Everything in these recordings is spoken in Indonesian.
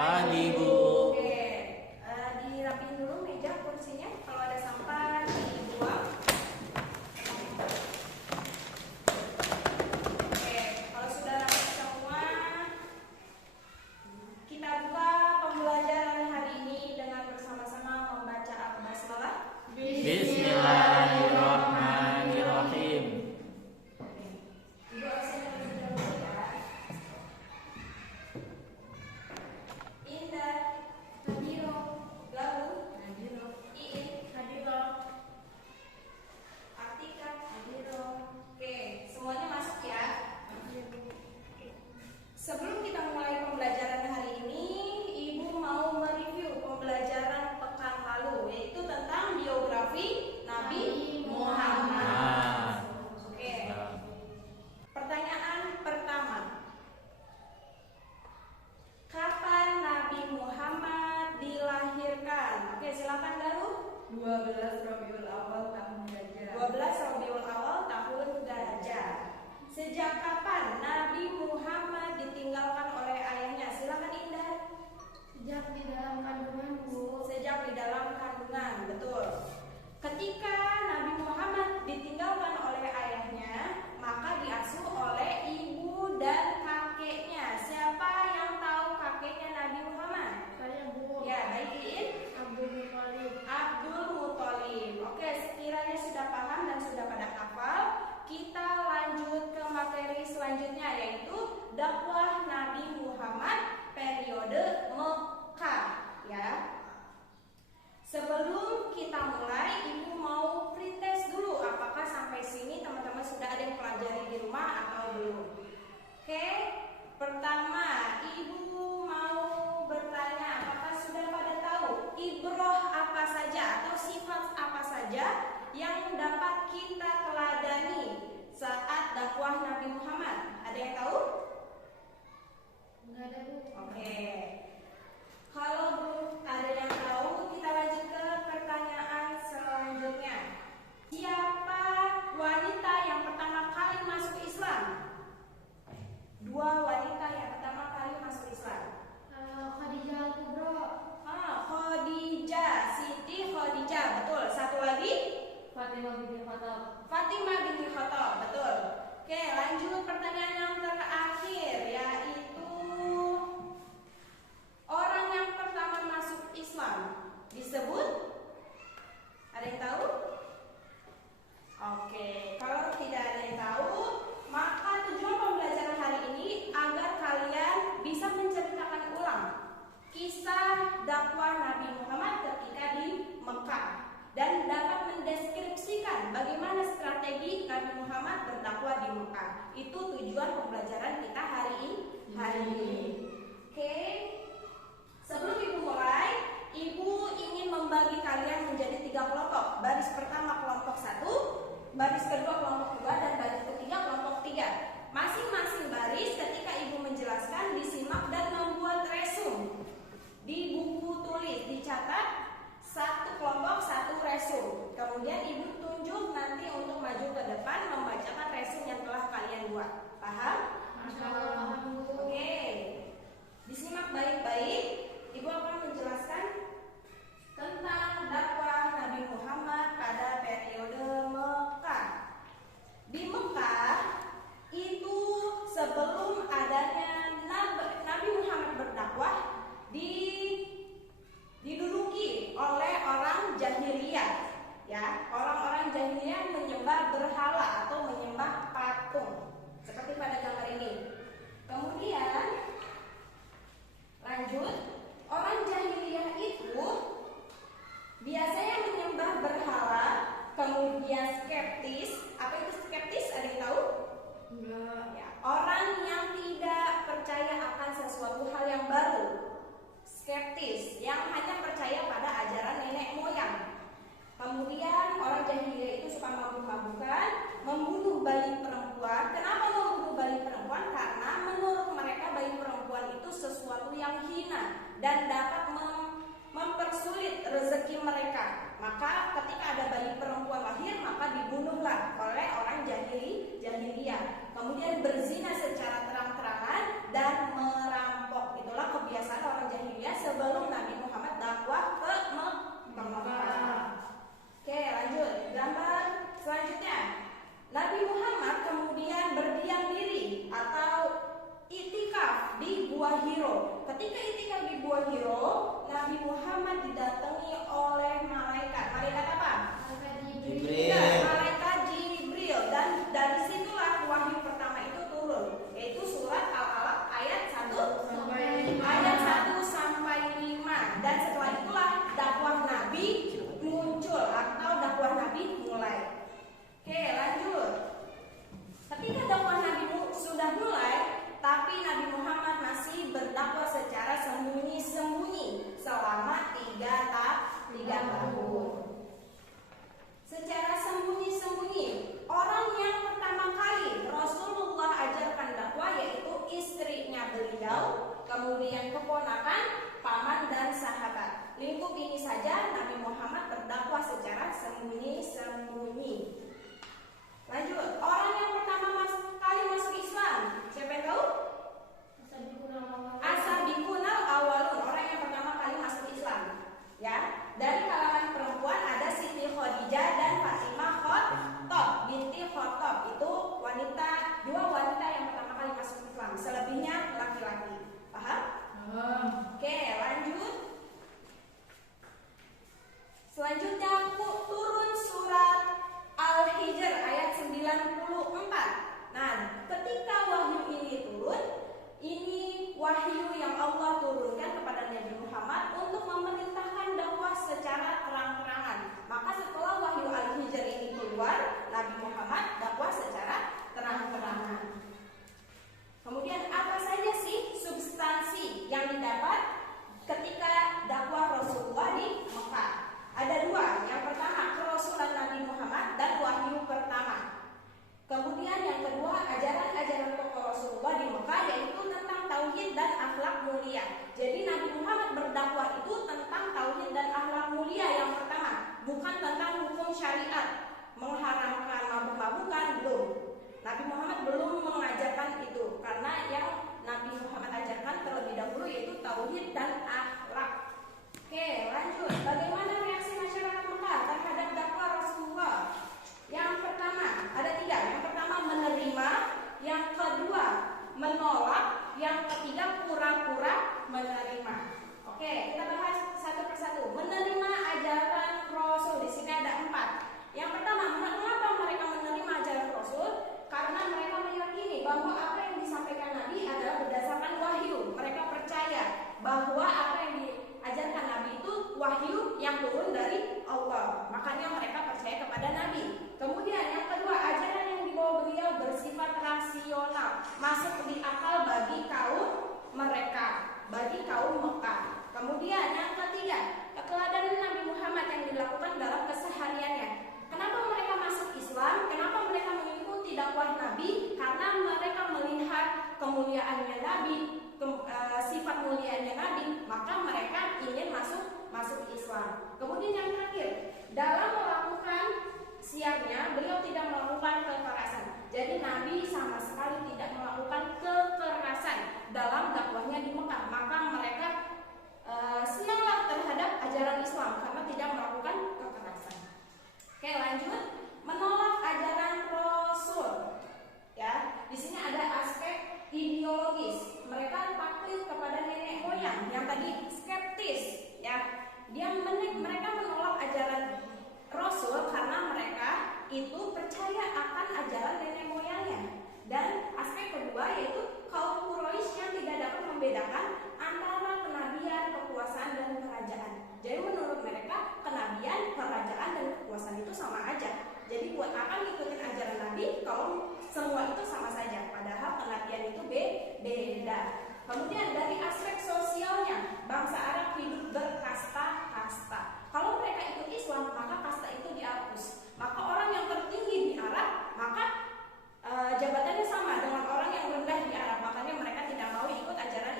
Pagi, Bu. Oke, dirapiin dulu meja kursinya. Kalau ada sampah dibuang. Oke, kalau sudah rapi semua, kita buka pembelajaran hari ini dengan bersama-sama membaca Al-Basmalah. Bismillahirrahmanirrahim. Ibu absen terlebih dahulu ya. Indah, Hadiro, Galuh, Iin, Hadiro, Artika, Hadiro. Oke, semuanya masuk ya. Sebelum kita mulai pembelajaran hari ini, Ibu mau mereview pembelajaran pekan lalu, yaitu tentang biografi Nabi Muhammad. Oke. Pertanyaan pertama. Kapan Nabi Muhammad dilahirkan? Oke, silakan Galuh. 12 Rabiul Awal tahun Gajah. 12 Rabiul Awal tahun Gajah. Sejak kapan Nabi Muhammad ditinggalkan oleh ayahnya? Silakan Indah. Sejak di dalam kandungan, Bu. Sejak di dalam kandungan, betul. Ketika Nabi Muhammad ditinggalkan oleh ayahnya, maka diasuh oleh ibu dan kakeknya. Siapa yang tahu kakeknya Nabi Muhammad? Saya, Bu. Ya, baikin. Abdul Muthalib. Abdul Muthalib. Oke, sekiranya sudah paham dan sudah pada hafal, kita lanjut ke materi selanjutnya, yaitu dakwah Nabi Muhammad periode Mekah, ya. Sebelum kita mulai, Ibu mau pretest dulu apakah sampai sini teman-teman sudah ada yang pelajari di rumah atau belum. Oke, pertama Ibu mau bertanya apakah sudah pada tahu ibroh apa saja atau sifat apa saja yang dapat kita teladani saat dakwah Nabi Muhammad. Ada yang tahu? Enggak ada, Bu. Oke. Kalau belum ada yang tahu, kita lanjut ke pertanyaan selanjutnya. Siapa wanita yang pertama kali masuk Islam? Dua wanita yang pertama kali masuk Islam. Khadijah Al-Kubro. Khadijah, Siti Khadijah, betul. Satu lagi? Fatimah binti Khattab. Fatimah binti Khattab, betul. Oke, lanjut pertanyaan yang terakhir, yaitu orang yang pertama masuk Islam disebut? Ada yang tahu? Oke, kalau tidak ada yang tahu, maka tujuan pembelajaran hari ini agar kalian bisa menceritakan ulang kisah dakwah Nabi Muhammad ketika di Mekah dan dapat mendeskripsikan bagaimana strategi Nabi Muhammad berdakwah di Mekah. Itu tujuan pembelajaran kita hari ini. Oke. Sebelum Ibu mulai, Ibu ingin membagi kalian menjadi 3 kelompok. Baris pertama kelompok 1, baris kedua kelompok 2, dan baris ketiga kelompok 3. Masing-masing baris ketika Ibu menjelaskan disimak dan membuat resum. Di buku tulis dicatat 1 kelompok 1 resum. Kemudian Ibu tunjuk nanti untuk maju ke depan membacakan resum yang telah kalian buat. Paham? Paham, Bu. Oke. Disimak baik-baik. Ibu akan menjelaskan tentang dakwah Nabi Muhammad pada periode Mekah. Di Mekah itu sebelum adanya Nabi Muhammad berdakwah diduduki oleh orang jahiliyah, ya. Orang-orang jahiliyah menyembah berhala atau menyembah patung seperti pada gambar ini. Kemudian lanjut, orang jahiliyah itu biasanya menyembah berhala, kemudian skeptis. Apa itu skeptis? Ada yang tahu? Enggak. Ya, orang yang tidak percaya akan sesuatu hal yang baru. Skeptis, yang hanya percaya pada ajaran nenek moyang. Kemudian orang jahiliyah itu suka mabuk-mabukan, membunuh bayi perempuan. Kenapa membunuh bayi perempuan? Karena menurut mereka bayi perempuan itu sesuatu yang hina dan dapat mempersulit rezeki mereka. Maka ketika ada bayi perempuan lahir, maka dibunuhlah oleh orang jahiliyah. Kemudian berzina secara terang-terangan dan merampok. Itulah kebiasaan orang jahiliyah hero, Nabi Muhammad didatangi oleh malaikat. Malaikat apa? Jibril. Malaikat Jibril. Dan dari situlah wahyu pertama itu turun, yaitu surat Al-Alaq ayat 1 sampai 5. Dan setelah itulah dakwah Nabi muncul atau dakwah Nabi mulai. Oke, lanjut. Ketika dakwah Nabi sudah mulai, tapi Nabi Muhammad masih berdakwah secara sembunyi-sembunyi selama 3 tahun. Secara sembunyi-sembunyi, orang yang pertama kali Rasulullah ajarkan dakwah yaitu istrinya beliau, kemudian keponakan, paman dan sahabat. Lingkup ini saja Nabi Muhammad berdakwah secara sembunyi-sembunyi. Lanjut, orang yang pertama kali masuk Islam, siapa yang tahu? As-sabiqunal awwalun, orang yang pertama kali masuk Islam. Ya, dari kalangan perempuan ada Siti Khadijah dan Fatimah binti Khattab. Itu dua wanita yang pertama kali masuk Islam. Selebihnya laki-laki. Paham? Oke, lanjut. Selanjutnya turun surat Al-Hijr ayat 94. Nah, ketika wahyu ini turun, ini wahyu yang Allah turunkan kepada Nabi Muhammad untuk memerintahkan dakwah secara terang-terangan. Maka setelah wahyu Al-Hijr ini keluar, Nabi Muhammad dakwah secara terang-terangan. Kemudian apa saja sih substansi yang didapat ketika dakwah Rasulullah di Mekah? Ada 2. Yang pertama, kerasulan Nabi Muhammad dan wahyu pertama. Kemudian yang kedua, ajaran-ajaran pokok Rasulullah di Mekah, yaitu tentang tauhid dan akhlak mulia. Jadi Nabi Muhammad berdakwah itu tentang tauhid dan akhlak mulia yang pertama, bukan tentang hukum syariat, mengharamkan mabuk-mabukan, belum. Nabi Muhammad belum mengajarkan itu, karena yang Nabi Muhammad ajarkan terlebih dahulu yaitu tauhid dan akhlak. Oke, lanjut. Bagaimana reaksi masyarakat Mekah terhadap dakwah Rasulullah? Yang pertama, ada 3. Yang pertama menerima, yang kedua menolak, yang ketiga pura-pura menerima. Oke, kita bahas satu persatu. Menerima ajaran Rasul, di sini ada 4. Yang pertama, mengapa mereka menerima ajaran Rasul? Karena mereka meyakini bahwa apa yang disampaikan Nabi adalah berdasarkan wahyu. Mereka percaya bahwa apa yang diajarkan Nabi itu wahyu yang turun dari Allah. Makanya mereka percaya kepada Nabi. Kemudian yang kedua, ajaran yang dibawa beliau bersifat rasional, masuk di akal bagi kaum mereka, bagi kaum Mekah. Kemudian yang ketiga, keteladanan Nabi Muhammad yang dilakukan dalam kesehariannya. Kenapa mereka masuk Islam? Kenapa mereka mengikuti dakwah Nabi? Karena mereka melihat kemuliaannya Nabi, sifat muliaannya Nabi, maka mereka ingin masuk Islam. Kemudian yang terakhir, dalam melakukan siarnya, beliau tidak melakukan kekerasan. Jadi Nabi sama sekali tidak melakukan kekerasan dalam dakwahnya di Mekah. Maka mereka senanglah terhadap ajaran Islam karena tidak melakukan kekerasan. Oke, lanjut. Menolak ajaran Rasul. Ya, di sini ada aspek ideologis. Mereka takut kepada nenek moyang yang tadi skeptis. Ya, mereka menolak ajaran Rasul karena mereka itu percaya akan ajaran nenek moyangnya. Dan aspek kedua yaitu kaum Quraisy yang tidak dapat membedakan antara kenabian, kekuasaan dan kerajaan. Jadi menurut mereka kenabian, kerajaan dan kekuasaan itu sama aja. Jadi buat apa ngikutin ajaran Nabi kalau semua itu sama saja? Padahal kenabian itu beda. Kemudian dari aspek sosialnya, bangsa Arab hidup berkasta-kasta. Kalau mereka ikut Islam, maka kasta itu dihapus. Maka orang yang tertinggi di Arab, maka jabatannya sama dengan orang yang rendah di Arab. Makanya mereka tidak mau ikut ajaran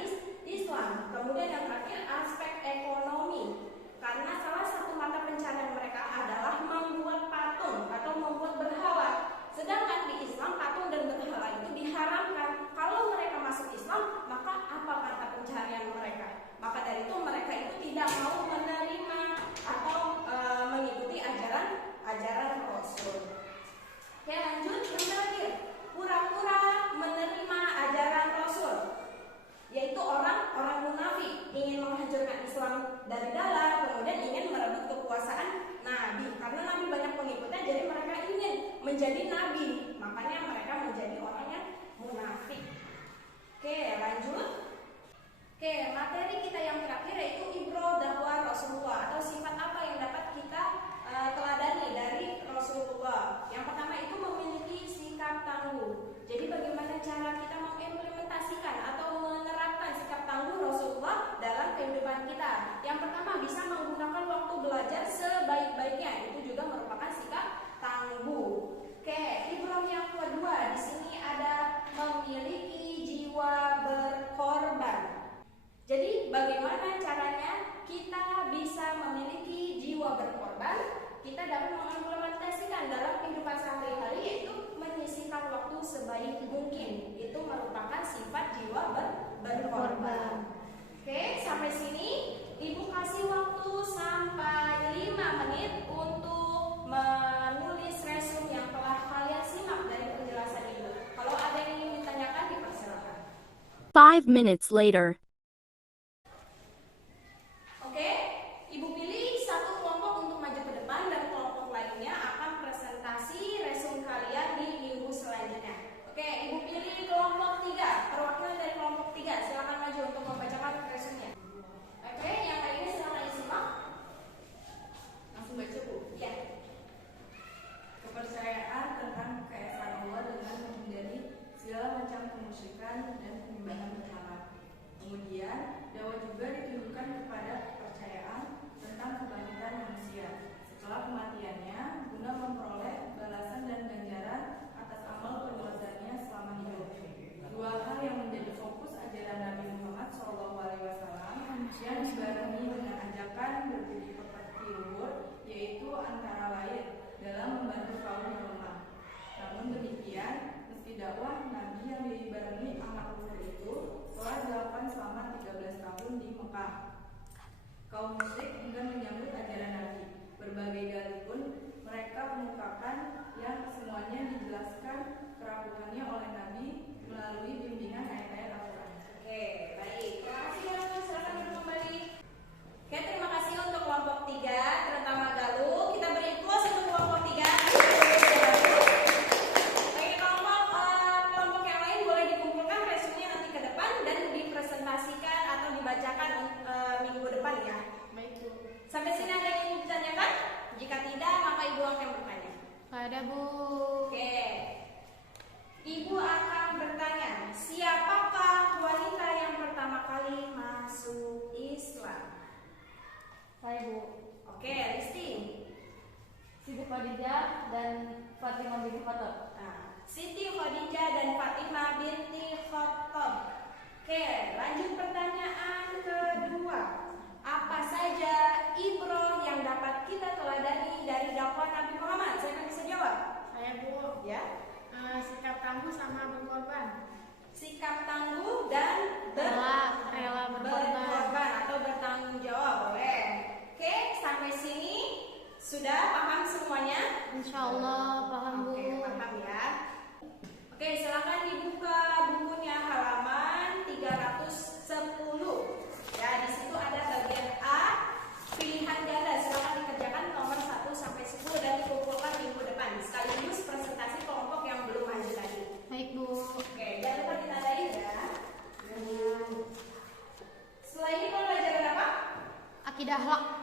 Islam. Kemudian yang terakhir, aspek ekonomi. Karena salah satu mata pencarian mereka adalah membuat patung atau membuat berhala. Sedangkan di Islam patung dan berhala itu diharamkan. Kalau mereka masuk Islam, maka apa mata pencarian mereka? Maka dari itu mereka itu tidak mau menerima atau mengikuti ajaran Rasul. Oke, lanjut. Yang terakhir, pura-pura menerima ajaran Rasul, yaitu orang munafik ingin menghancurkan dari dalam, kemudian ingin merebut kekuasaan nabi. Karena nabi banyak pengikutnya, jadi mereka ingin menjadi nabi. Makanya mereka menjadi orang yang munafik. Oke, lanjut. Oke, materi kita yang terakhir yaitu ibro dakwah Rasulullah, atau sifat apa yang dapat kita teladani dari Rasulullah. Yang pertama itu memiliki sikap tangguh. Jadi bagaimana cara kita mengimplementasikan atau menerapkan sikap tangguh Rasulullah dalam kehidupan kita? Yang pertama, bisa menggunakan waktu belajar sebaik-baiknya. Itu juga merupakan sikap tangguh. Oke, ibroh yang kedua di sini ada memiliki jiwa berkorban. Jadi bagaimana caranya kita bisa memiliki jiwa berkorban? Kita dapat mengimplementasikan dalam kehidupan sehari-hari, yaitu menyisihkan waktu sebaik mungkin. Itu merupakan sifat jiwa berkorban. Oke, sampai sini Ibu kasih waktu sampai 5 menit untuk menulis resume yang telah kalian simak dari penjelasan Ibu. Kalau ada yang ingin ditanyakan, dipersilakan. 5 minutes later. Oke, Ibu pilih satu kelompok untuk maju ke depan dan kelompok lainnya akan presentasi resume kalian di minggu selanjutnya. Oke, Ibu pilih kelompok 3, perwakilan dari kelompok 3. Silakan maju untuk membacakan resumenya. Oke, yang lainnya silakan disimak. Langsung baca, Bu. Ya. Kepercayaan tentang keesaan Allah dengan menghindari segala macam kemusyrikan dan penyembahan berhala. Kemudian, dakwah juga ditujukan kepada kepercayaan tentang kebangkitan manusia setelah kematiannya guna memperoleh balasan dan ganjaran atas amal perbuatannya selama hidup. Dua hal yang menjadi fokus ajaran Nabi Muhammad SAW yang dibarengi dengan ajakan berbudi pekerti luhur, yaitu antara lain dalam membantu kaum yang lemah. Namun demikian, meski dakwah Nabi yang dibarengi amal luhur itu telah dilakukan selama 13 tahun di Mekah, kaum musyrik enggan menyambut ajaran Nabi. Berbagai dalil pun mereka mengungkapkan yang semuanya dijelaskan keraguannya oleh Nabi melalui bimbingan ayat-ayat Al-Quran. Oke, baik. Terima kasih teman-teman. Silakan duduk kembali. Oke, terima kasih untuk kelompok 3, terutama Galuh. Kita beri close untuk kelompok 3. Baik, kelompok yang lain boleh dikumpulkan resumenya nanti ke depan dan dipresentasikan atau dibacakan minggu depan ya. Baik, Bu. Sampai sini ada yang ingin ditanyakan? Jika tidak, maka Ibu akan bertanya. Nggak ada, Bu. Oke. Ibu akan bertanya, siapakah wanita yang pertama kali masuk Islam? Saya, Bu. Oke, listing. Siti Khadijah dan Fatimah binti Khattab. Nah, Siti Khadijah dan Fatimah binti Khattab. Oke, lanjut pertanyaan kedua. Apa saja ibroh yang dapat kita teladani dari dakwah Nabi Muhammad? Saya kan bisa jawab. Saya, Bu, Ya. sikap tangguh sama berkorban. Sikap tangguh dan Rela berkorban. berkorban atau bertanggung jawab. Boleh. Oke, sampai sini sudah paham semuanya? Insya Allah paham, Bu. Oke, paham ya. Oke, silakan dibuka bukunya halaman 310. Ya, di situ ada bagian A, pilihan ganda. Silakan dikerjakan nomor 1 sampai 10 dan dikumpulkan minggu depan. Sekaligus presentasi kelompok yang belum maju tadi. Baik, Bu. Oke, jangan lupa ditandain ya. Setelah ini kalau belajar apa? Akidah akhlak.